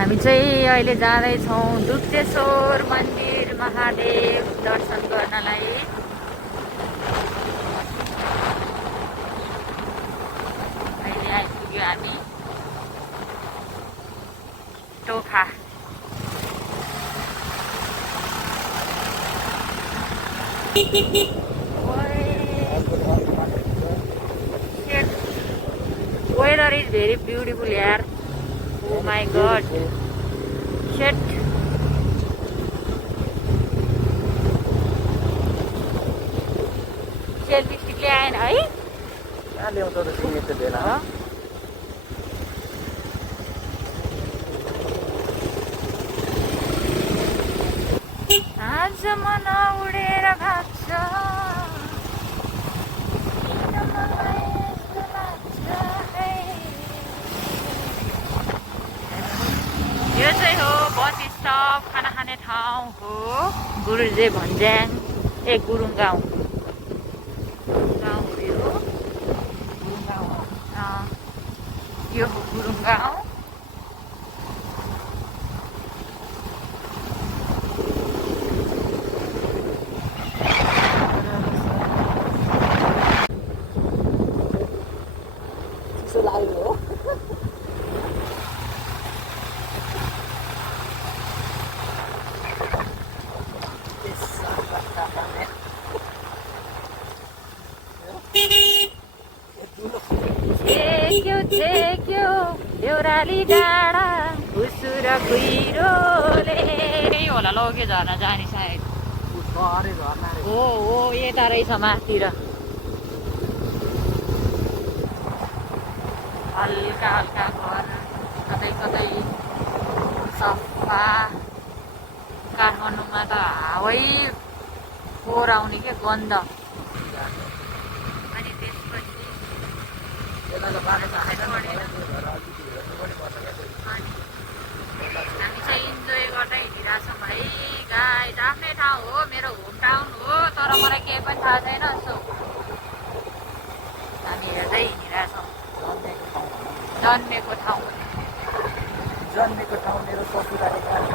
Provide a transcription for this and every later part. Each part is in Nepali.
हामी चाहिँ अहिले जाँदैछौँ दुप्तेश्वर मन्दिर महादेव दर्शन गर्नलाई। अहिले आइपुग्यो हामी Tokha. Weather is very beautiful here. Oh my god. Shit. Selfie stick ल्याएन है? कहाँ ल्याउँछ त तिमी त बेला? आज मन उडेर भाग्छ। यो चाहिँ हो बस स्टप, खाना खाने ठाउँ हो गुरुजे भन्ज्याङ गुरुङ गाउँ। गाउँ हो यो गुरुङ गाउँ हो। यो हो गुरुङ गाउँ। छेक्यो देउराली डाँडा खुसुर कुहिरोले होला लौके झर्ना जाने सायद हो यता रहेछ माथितिर। हल्का हल्का घर कतै कतै सफा। काठमाडौँमा त हावै फोहोर आउने के गन्ध। अनि त्यसपछि हामी चाहिँ इन्जोय गर्दै हिँडिरहेछौँ है गाइस। आफ्नै ठाउँ हो, मेरो होम टाउन हो, तर मलाई केही पनि थाहा छैन। सो हामी हेर्दै हिँडिरहेछौँ। जन्मेको ठाउँ मेरो ससुराली ठाउँ।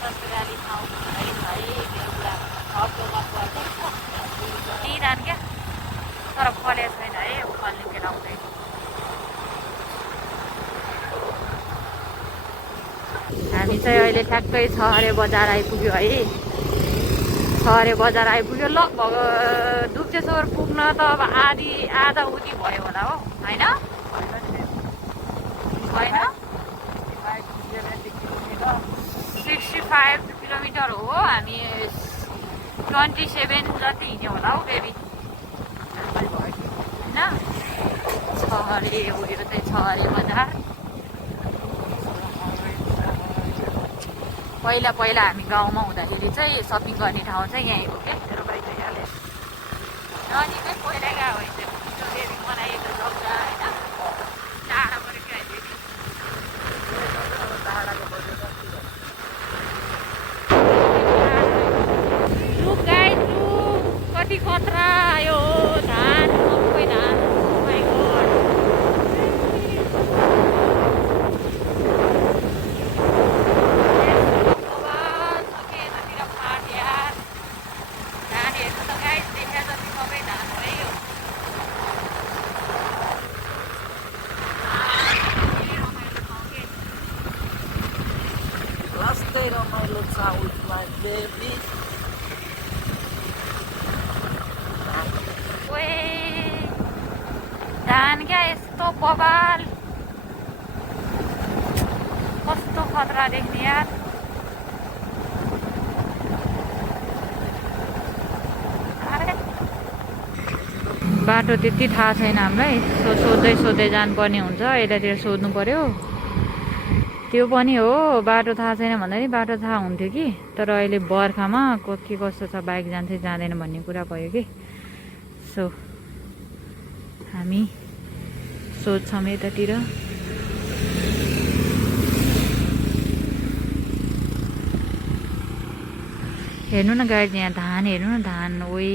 ससुराली ठाउँ है मेरो बुढाको जान क्या, तर फलेको छैन है, फल्ने बेला आउँदैन। हामी चाहिँ अहिले ठ्याक्कै छहरे बजार आइपुग्यो है। छहरे बजार आइपुग्यो। लगभग दुप्तेश्वर पुग्न त अब आधा उति भयो होला हो, होइन? होइन 65 किलोमिटर हो। हामी 27 जति हिँड्यो होला हौ बेबी, होइन? छहरे हो यो चाहिँ, छहरे बजार। पहिला हामी गाउँमा हुँदाखेरि चाहिँ सपिङ गर्ने ठाउँ चाहिँ यहीँ हो क्या। मेरो भाइ चाहिँ यहाँले नजिकै पहिला गएको होइन त्यो बेबी बनाएको जग्गा, होइन? टाढा पऱ्यो क्या बेबी। रुख गाइस रुख, कति खतरा यो धान, सबै धान। Oh my God. रमाइलो छ with my baby। धान क्या यस्तो बबाल, कस्तो खतरा देख्ने यार। बाटो त्यति थाहा छैन हामीलाई, सोध्दै जानुपर्ने हुन्छ। यतातिर सोध्नु पर्यो। त्यो पनि हो, बाटो थाहा छैन भन्दाखेरि बाटो थाहा हुन्थ्यो कि, तर अहिले बर्खामा के कस्तो छ, बाइक जान्छ जाँदैन भन्ने कुरा भयो कि। सो हामी सोध्छौँ यतातिर। हेर्नु न गाइज, यहाँ धान हेर्नु न, धान। ओइ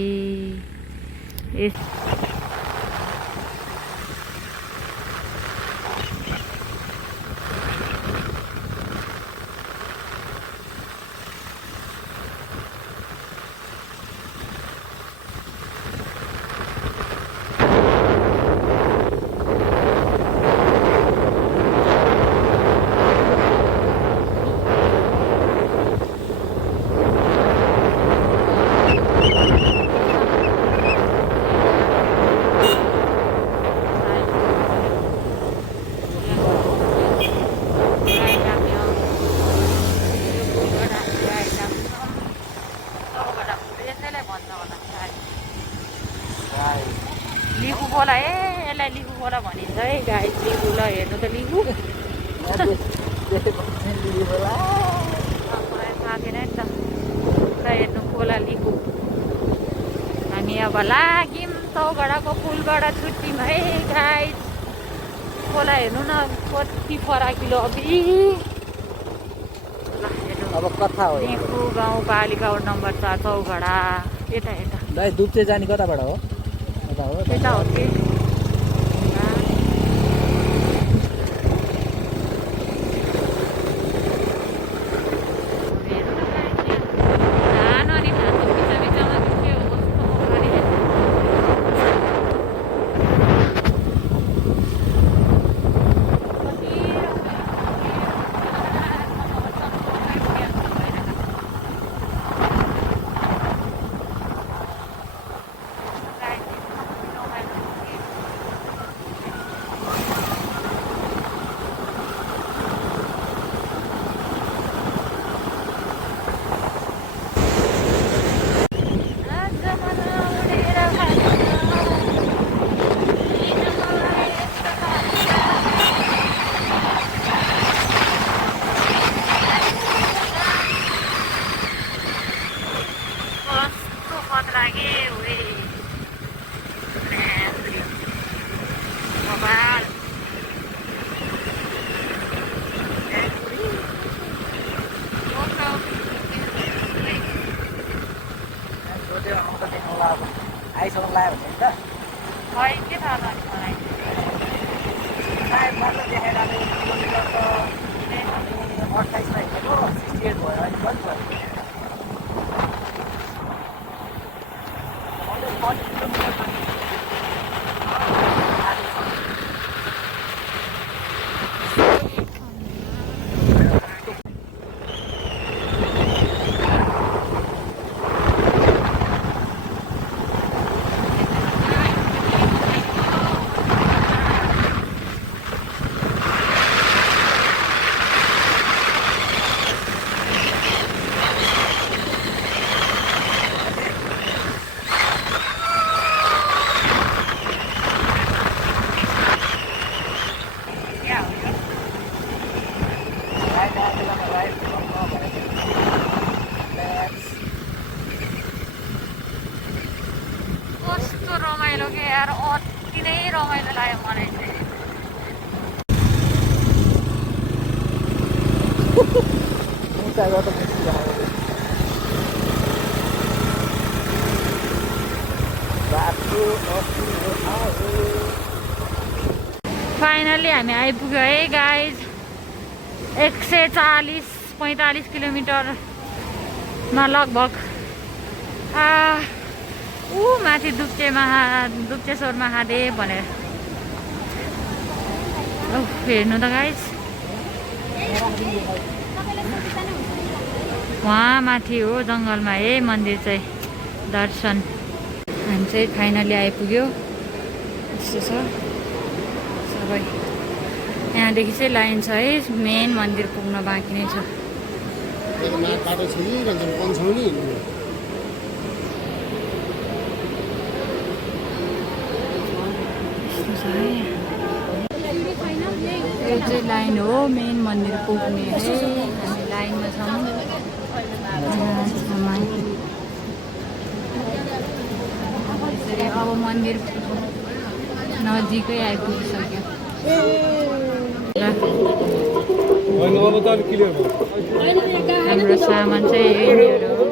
लिगु खोला यसलाई लिगु खोला भनिन्छ है गाइस लिगु ल हेर्नु त लिगु मलाई थाहा थिएन नि त ल हेर्नु खोला लिगु हामी अब लाग्यौँ चौगडाको पुलबाट छुट्टीमा है गाइस खोला हेर्नु न कति फराकिलो अबि अब कथा हो लिगु गाउँपालिका वडा नम्बर 4 चौगडा यता यता दाइ दुप्चे जाने कताबाट हो यता हो कि आइसक्नु लाग्यो भने त खै के थाहा छ मलाई सायद मतलब देखाएर 28 मा हिँडेको 68 भयो अहिले कति भयो कस्तो रमाइलो के यार अति नै रमाइलो लाग्यो मलाई चाहिँ फाइनली हामी आइपुग्यो है गाइज 140-45 किलोमिटरमा लगभग माथि दुप्चेश्वर महादेव भनेर हेर्नु त गाइज वहाँ माथि हो जङ्गलमा है मन्दिर चाहिँ दर्शन हामी चाहिँ फाइनली आइपुग्यो यस्तो छ सबै यहाँदेखि चाहिँ लाइन छ है मेन मन्दिर पुग्न बाँकी नै छ यो चाहिँ लाइन हो मेन मन्दिर पुग्ने है हामी लाइनमा छौँ अब मन्दिर नजिकै आइपुगिसक्यो हाम्रो सामान चाहिँ यहीँनिर हो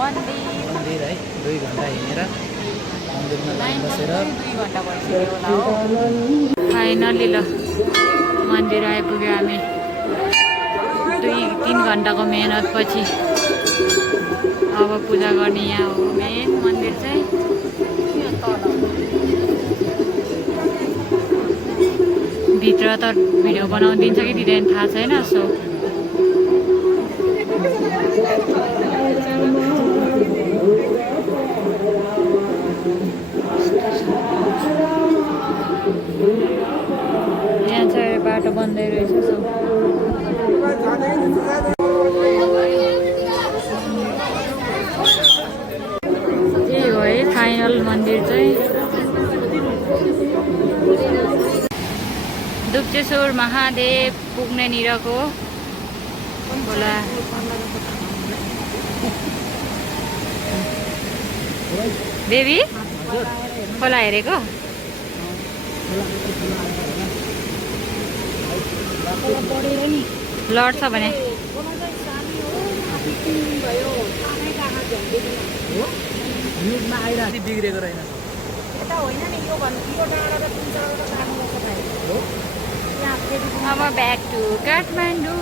मन्दिर है 2 घन्टा हिँडेर मन्दिरमा लाइन बसेर 2 घन्टा भइसक्यो होला हो फाइनली ल मन्दिर आइपुग्यो हामी 2-3 घन्टाको मेहनतपछि अब पूजा गर्ने यहाँ हो मेन मन्दिर चाहिँ भित्र त भिडियो बनाउनु दिन्छ कि दिँदैन थाहा छैन सो पञ्चेश्वर महादेव पुग्नेनिरको खोला। बेबी खोला हेरेको लड्छ भने बिग्रेको रहेन अब ब्याक टु काठमाडौँ